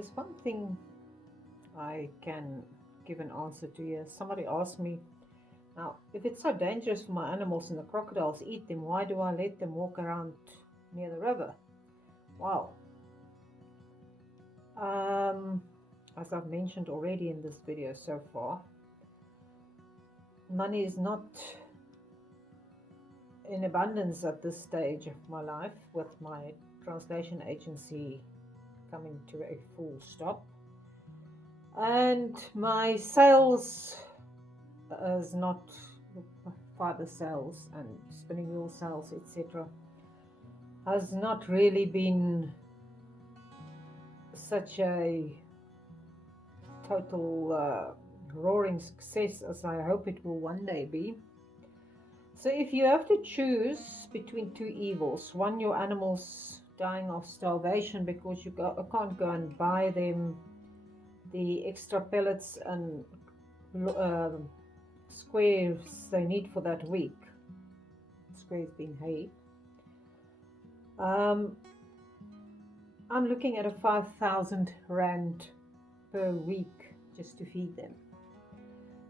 there's one thing I can give an answer to here. Somebody asked me, now, if it's so dangerous for my animals and the crocodiles eat them, why do I let them walk around near the river? Wow. As I've mentioned already in this video so far, money is not in abundance at this stage of my life, with my translation agency coming to a full stop, and my sales is not fibre sales and spinning wheel sales, etc., has not really been such a total roaring success as I hope it will one day be. So if you have to choose between two evils, one, your animals dying of starvation because you can't go and buy them the extra pellets and squares they need for that week, squares being hay, I'm looking at a 5,000 rand per week just to feed them.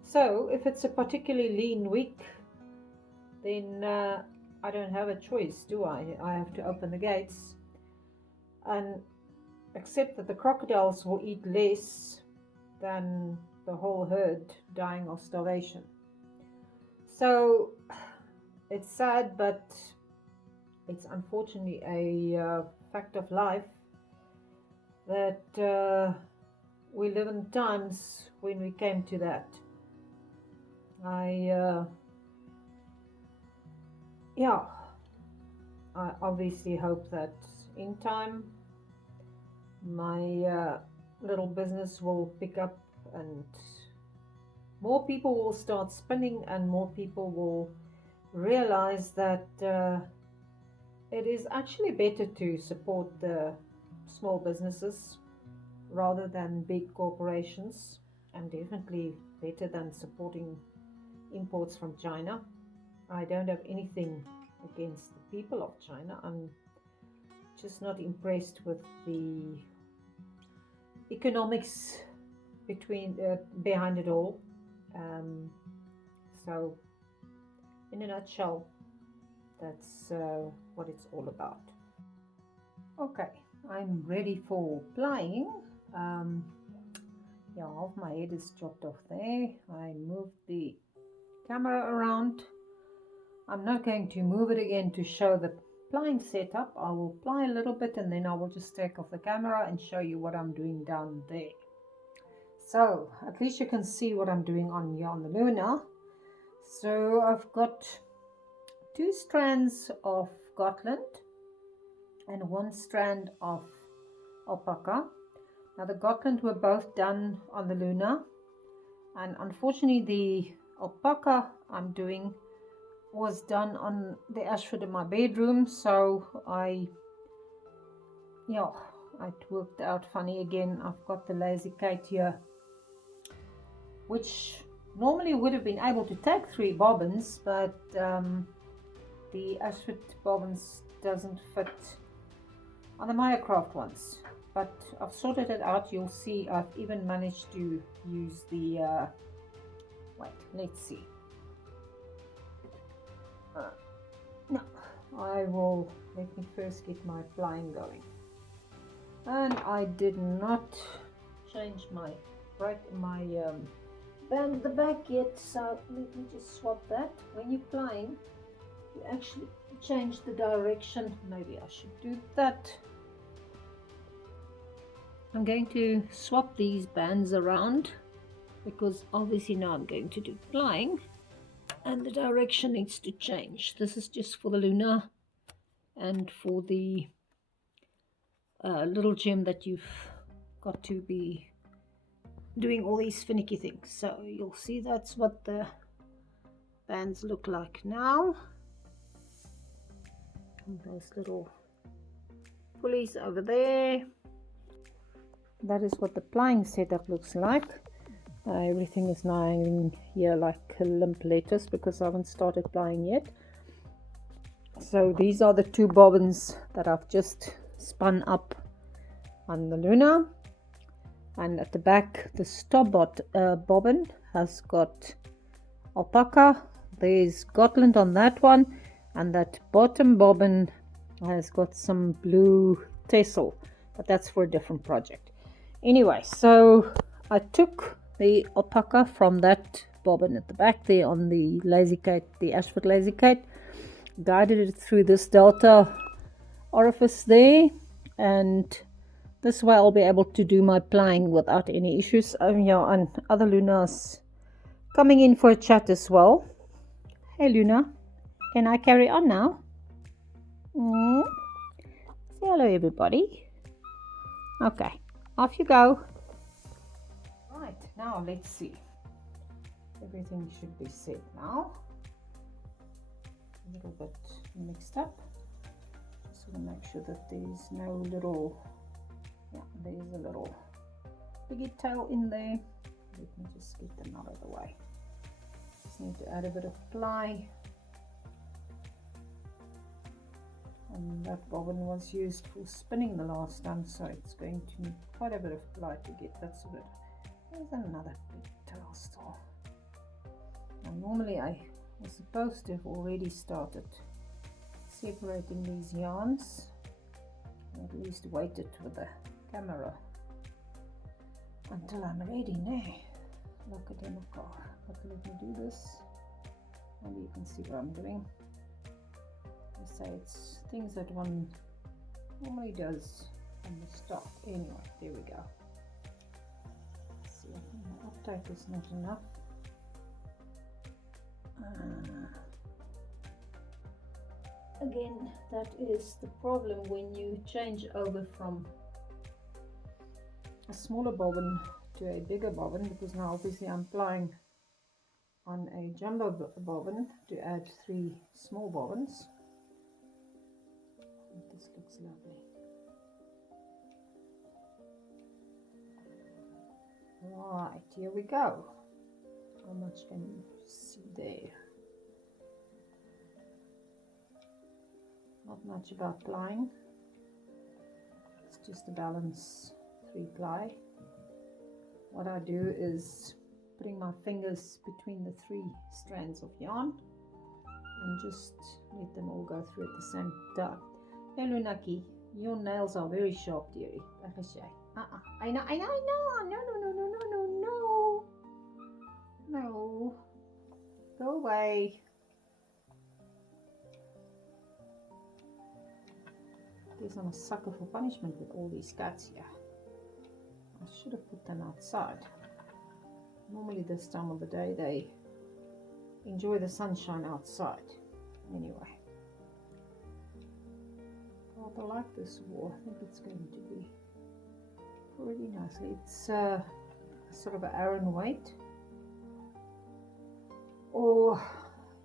So if it's a particularly lean week, then I don't have a choice, do I? I have to open the gates and accept that the crocodiles will eat less than the whole herd dying of starvation. So it's sad, but it's unfortunately a fact of life that we live in times when we came to that. I obviously hope that in time my little business will pick up and more people will start spinning and more people will realize that it is actually better to support the small businesses rather than big corporations, and definitely better than supporting imports from China. I don't have anything against the people of China. I'm just not impressed with the economics behind it all. So in a nutshell, that's what it's all about. Okay, I'm ready for plying. Half my head is chopped off there. I moved the camera around. I'm not going to move it again to show the plying setup. I will ply a little bit and then I will just take off the camera and show you what I'm doing down there. So at least you can see what I'm doing on here on the Luna. So I've got 2 strands of Gotland and 1 strand of alpaca. Now the Gotland were both done on the Luna, and unfortunately the alpaca I'm doing was done on the ashford in my bedroom, so it worked out funny again. I've got the lazy Kate here, which normally would have been able to take 3 bobbins, but the ashford bobbins doesn't fit on the Majacraft ones. But I've sorted it out. You'll see I've even managed to use the let's see. No, let me first get my plying going. And I did not change my band at the back yet, so let me just swap that. When you're plying, you actually change the direction. Maybe I should do that. I'm going to swap these bands around because obviously now I'm going to do plying and the direction needs to change. This is just for the Luna and for the little gem that you've got to be doing all these finicky things. So you'll see that's what the bands look like now. And those little pulleys over there. That is what the plying setup looks like. Everything is now hanging here like limp lettuce because I haven't started plying yet. So these are the 2 bobbins that I've just spun up on the Luna. And at the back, the stop bobbin has got alpaca. There's Gotland on that one, and that bottom bobbin has got some blue tassel, but that's for a different project. Anyway, so I took the alpaca from that bobbin at the back there on the lazy kite, the Ashford lazy kite, guided it through this delta orifice there, and this way I'll be able to do my plying without any issues. Yeah, and other Luna's coming in for a chat as well. Hey Luna, can I carry on now? Say hello everybody. Okay, off you go. Right, now let's see. Everything should be set now. A little bit mixed up. Just want to make sure that there's no little, yeah, there's a little piggy tail in there. Let me just get them out of the way. Just need to add a bit of ply. And that bobbin was used for spinning the last time, so it's going to need quite a bit of ply to get that sorted. There's another big tail still. And normally I was supposed to have already started separating these yarns, or at least waited with the camera until I'm ready now. Look at in the car. But let me do this. Maybe you can see what I'm doing. I say it's things that one normally does from the start. Anyway, there we go. Let's see, I think my uptake is not enough. Again, that is the problem when you change over from a smaller bobbin to a bigger bobbin, because now obviously I'm plying on a jumbo bobbin to add 3 small bobbins. This looks lovely. Right, here we go. How much can you see there? Not much about plying. It's just to balance 3 ply. What I do is putting my fingers between the 3 strands of yarn and just let them all go through at the same time. Hey Lunaki, your nails are very sharp, dearie. I know. No. Go away. Guess I'm a sucker for punishment with all these cats here. I should have put them outside. Normally this time of the day they enjoy the sunshine outside. Anyway. I like this wool. I think it's going to be pretty nicely. It's sort of an Aran weight. Or,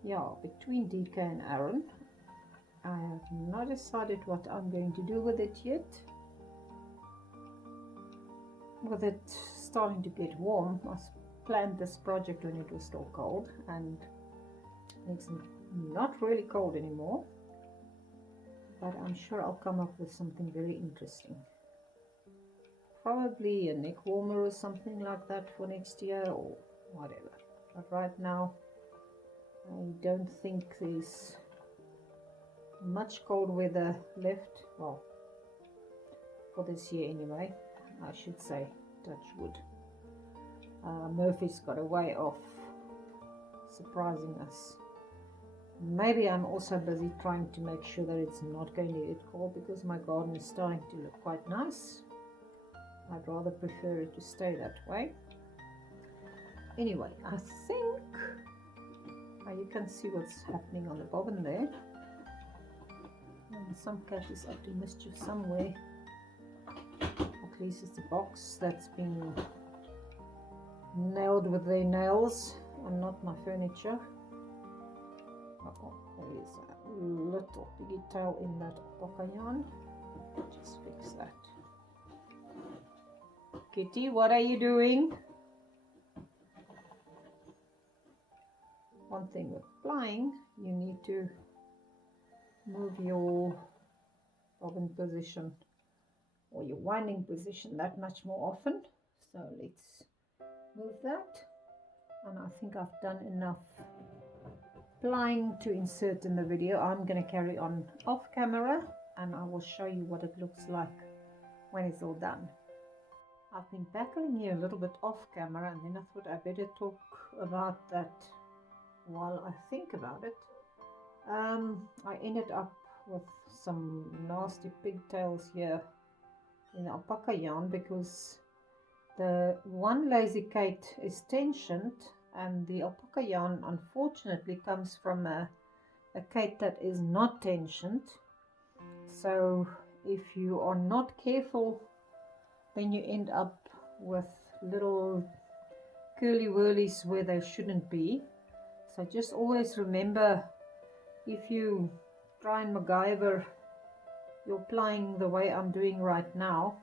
yeah, between DK and Aran. I have not decided what I'm going to do with it yet. With it starting to get warm, I planned this project when it was still cold, and it's not really cold anymore. But I'm sure I'll come up with something very interesting. Probably a neck warmer or something like that for next year or whatever. But right now, I don't think there's much cold weather left. Well, for this year anyway, I should say, touch wood. Murphy's got a way of surprising us. Maybe I'm also busy trying to make sure that it's not going to get cold, because my garden is starting to look quite nice. I'd rather prefer it to stay that way. Anyway, I think you can see what's happening on the bobbin there. And some cat is up to mischief somewhere. At least it's a box that's been nailed with their nails and not my furniture. Uh-oh, there is a little piggy tail in that alpaca yarn. Just fix that. Kitty, what are you doing? One thing with plying, you need to move your bobbin position or your winding position that much more often, So let's move that, and I think I've done enough plying to insert in the video. I'm going to carry on off camera and I will show you what it looks like when it's all done. I've been backling here a little bit off camera, and then I thought I better talk about that while I think about it. I ended up with some nasty pigtails here in the alpaca yarn because the one lazy kite is tensioned, and the alpaca yarn unfortunately comes from a kite that is not tensioned. So if you are not careful, then you end up with little curly whirlies where they shouldn't be. So just always remember, if you try and MacGyver your plying the way I'm doing right now,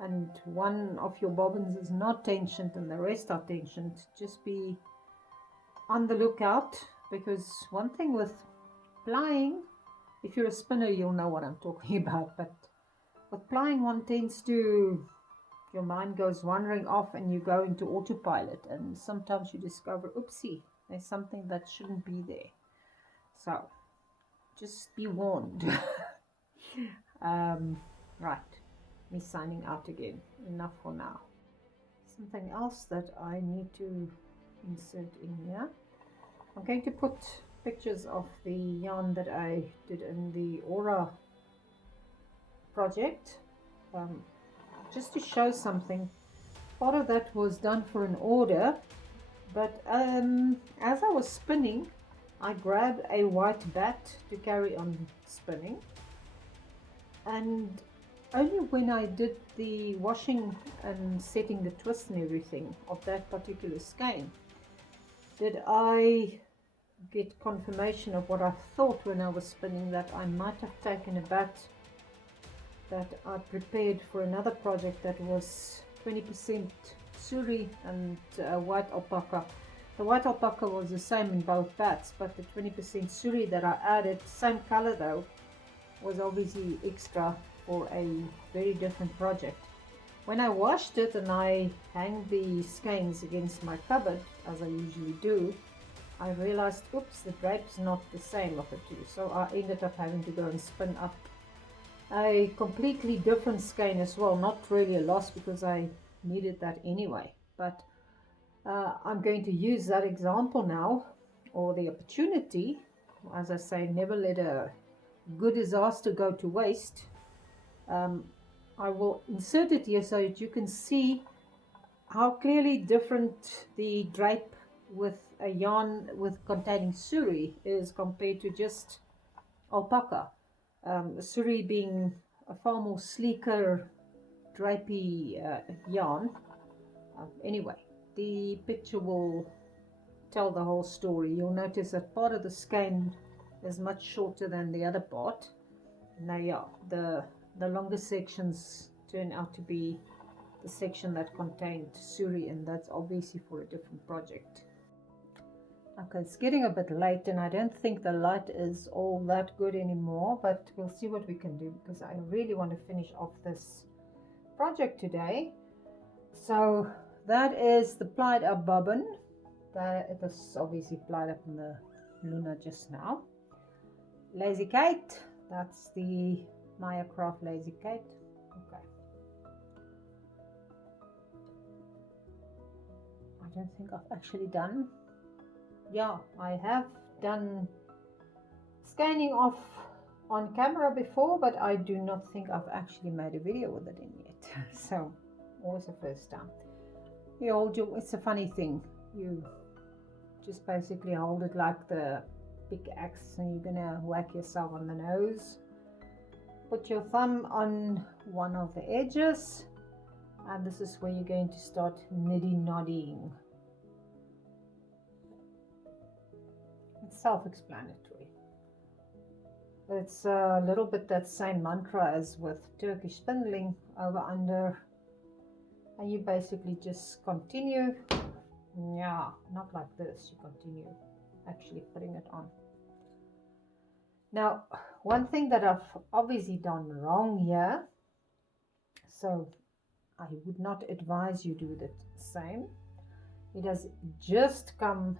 and one of your bobbins is not tensioned and the rest are tensioned, just be on the lookout. Because one thing with plying, if you're a spinner you'll know what I'm talking about, but with plying one tends to, your mind goes wandering off and you go into autopilot, and sometimes you discover, oopsie, there's something that shouldn't be there. So just be warned. Right, me signing out again. Enough for now. Something else that I need to insert in here. I'm going to put pictures of the yarn that I did in the Aura project, just to show something. Part of that was done for an order, but as I was spinning, I grabbed a white bat to carry on spinning, and only when I did the washing and setting the twist and everything of that particular skein did I get confirmation of what I thought when I was spinning, that I might have taken a bat that I prepared for another project that was 20% suri and white alpaca. The white alpaca was the same in both bats, but the 20% suri that I added, same color though, was obviously extra for a very different project. When I washed it and I hanged the skeins against my cupboard, as I usually do, I realized, oops, the drape's not the same of the two. So I ended up having to go and spin up a completely different skein as well. Not really a loss because I needed that anyway, but I'm going to use that example now, or the opportunity. As I say, never let a good disaster go to waste. I will insert it here so that you can see how clearly different the drape with a yarn with containing suri is compared to just alpaca. Suri being a far more sleeker, drapey yarn. Anyway, the picture will tell the whole story. You'll notice that part of the skein is much shorter than the other part. Now, yeah, the longer sections turn out to be the section that contained suri, and that's obviously for a different project. Okay, it's getting a bit late and I don't think the light is all that good anymore, but we'll see what we can do because I really want to finish off this project today. So that is the plied up bobbin. It was obviously plied up in the Luna just now. Lazy kite, that's the Majacraft lazy kite. Okay. I don't think I've actually done. Yeah, I have done skeining off on camera before, but I do not think I've actually made a video with it in yet. So, always the first time. You hold your, it's a funny thing. You just basically hold it like the big axe and you're gonna whack yourself on the nose. Put your thumb on one of the edges, and this is where you're going to start niddy-noddying. It's self-explanatory. It's a little bit that same mantra as with Turkish spindling, over under, and you basically just continue. Yeah, not like this. You continue actually putting it on. Now, one thing that I've obviously done wrong here, so I would not advise you do the same. It has just come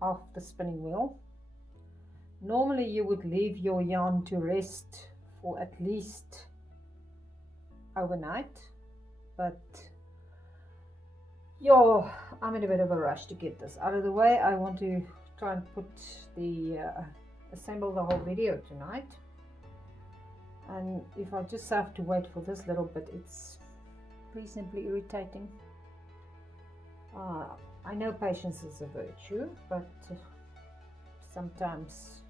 off the spinning wheel. Normally you would leave your yarn to rest for at least overnight, but I'm in a bit of a rush to get this out of the way. I want to try and assemble the whole video tonight, and if I just have to wait for this little bit, it's reasonably irritating. I know patience is a virtue, but sometimes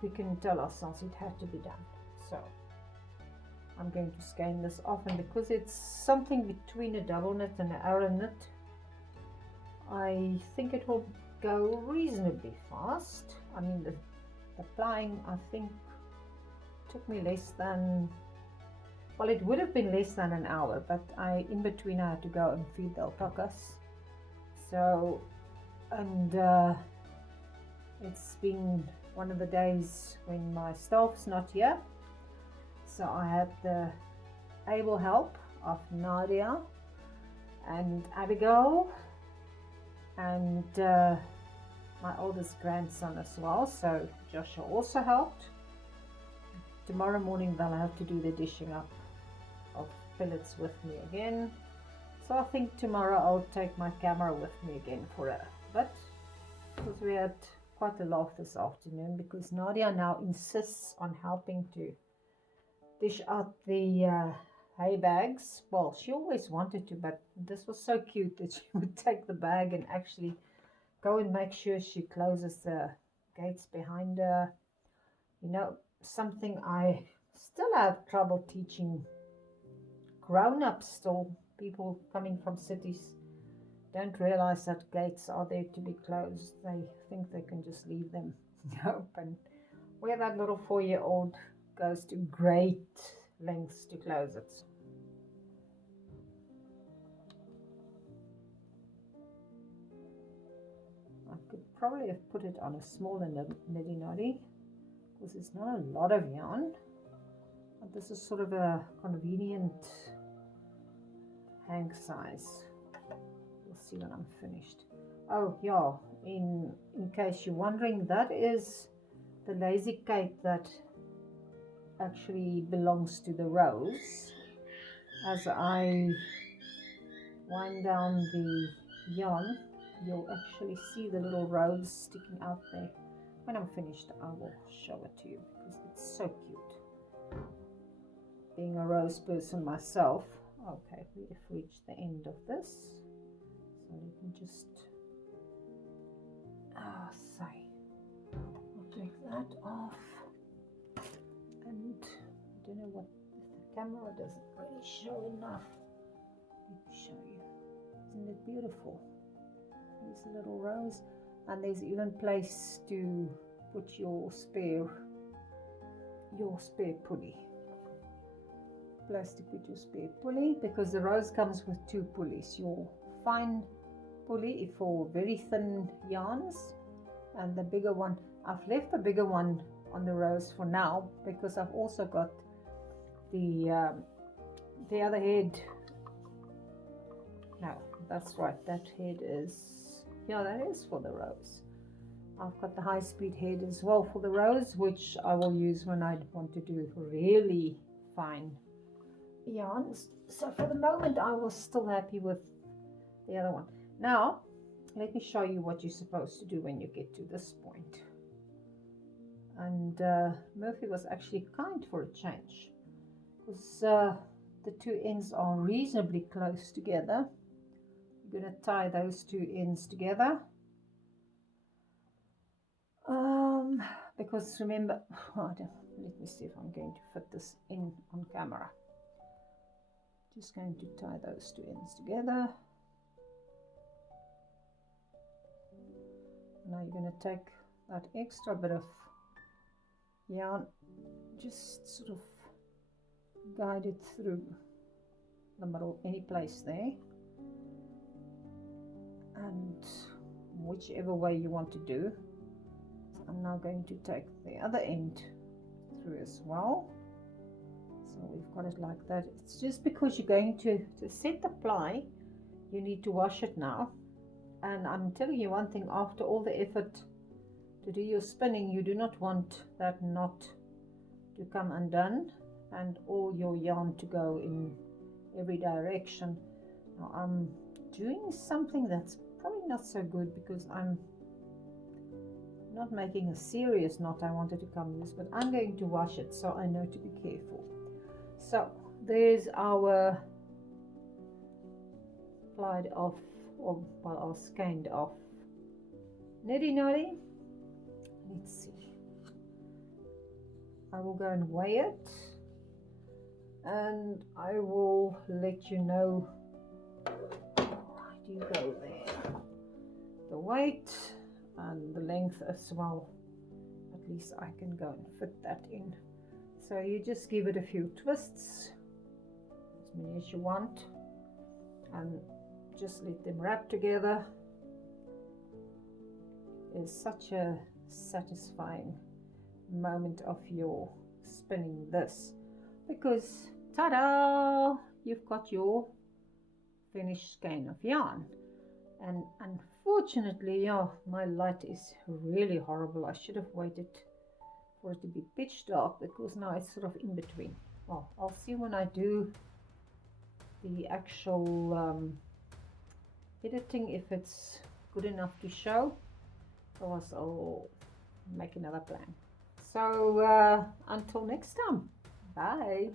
we can tell ourselves it had to be done. So I'm going to skein this off, and because it's something between a double knit and an arrow knit, I think it will go reasonably fast. I mean, the plying, I think, took me less than, well, it would have been less than an hour, but in between I had to go and feed the alpacas. So, and it's been one of the days when my staff's not here, so I had the able help of Nadia and Abigail and my oldest grandson as well, so Joshua also helped. Tomorrow morning they'll have to do the dishing up of pellets with me again, so I think tomorrow I'll take my camera with me again for a bit, because we had quite a laugh this afternoon, because Nadia now insists on helping to dish out the hay bags. Well, she always wanted to, but this was so cute that she would take the bag and actually go and make sure she closes the gates behind her. You know, something I still have trouble teaching grown-ups, still people coming from cities don't realize that gates are there to be closed. They think they can just leave them open, where that little 4-year-old goes to great lengths to close it. I could probably have put it on a smaller niddy-noddy, because there's not a lot of yarn, but this is sort of a convenient hang size. We'll see when I'm finished. Oh yeah, in case you're wondering, that is the lazy cape that actually belongs to the rose. As I wind down the yarn, you'll actually see the little rose sticking out there. When I'm finished, I will show it to you, because it's so cute. Being a rose person myself. Okay, we've reached the end of this, so let me just I'll take that off. And I don't know what, if the camera doesn't really show enough. Let me show you. Isn't it beautiful? There's a little rose, and there's even place to put your spare pulley. Place to put your spare pulley, because the rose comes with 2 pulleys. Your fine pulley for very thin yarns, and the bigger one. I've left the bigger one on the rose for now, because I've also got the other head. No, that's right, that head is, yeah, that is for the rose. I've got the high-speed head as well for the rose, which I will use when I want to do really fine yarns. So for the moment I was still happy with the other one. Now let me show you what you're supposed to do when you get to this point. And Murphy was actually kind for a change, because the 2 ends are reasonably close together. You're going to tie those 2 ends together, because remember, let me see if I'm going to fit this in on camera. Just going to tie those 2 ends together. Now you're going to take that extra bit of yarn, just sort of guide it through the middle, any place there, and whichever way you want to do. So I'm now going to take the other end through as well. So So we've got it like that. It's just because you're going to set the ply, you need to wash it now. And I'm telling you one thing, after all the effort to do your spinning, you do not want that knot to come undone and all your yarn to go in every direction. Now I'm doing something that's probably not so good because I'm not making a serious knot. I wanted to come loose, but I'm going to wash it so I know to be careful. So there's our plied off, or well, our skeined off Nadia. Let's see. I will go and weigh it and I will let you know. Right, you go there. The weight and the length as well. At least I can go and fit that in. So you just give it a few twists, as many as you want, and just let them wrap together. It's such a satisfying moment of your spinning this, because ta-da, you've got your finished skein of yarn. And unfortunately, yeah, my light is really horrible. I should have waited for it to be pitch dark, because now it's sort of in between. Well, I'll see when I do the actual editing if it's good enough to show. Otherwise I'll make another plan. So until next time, bye.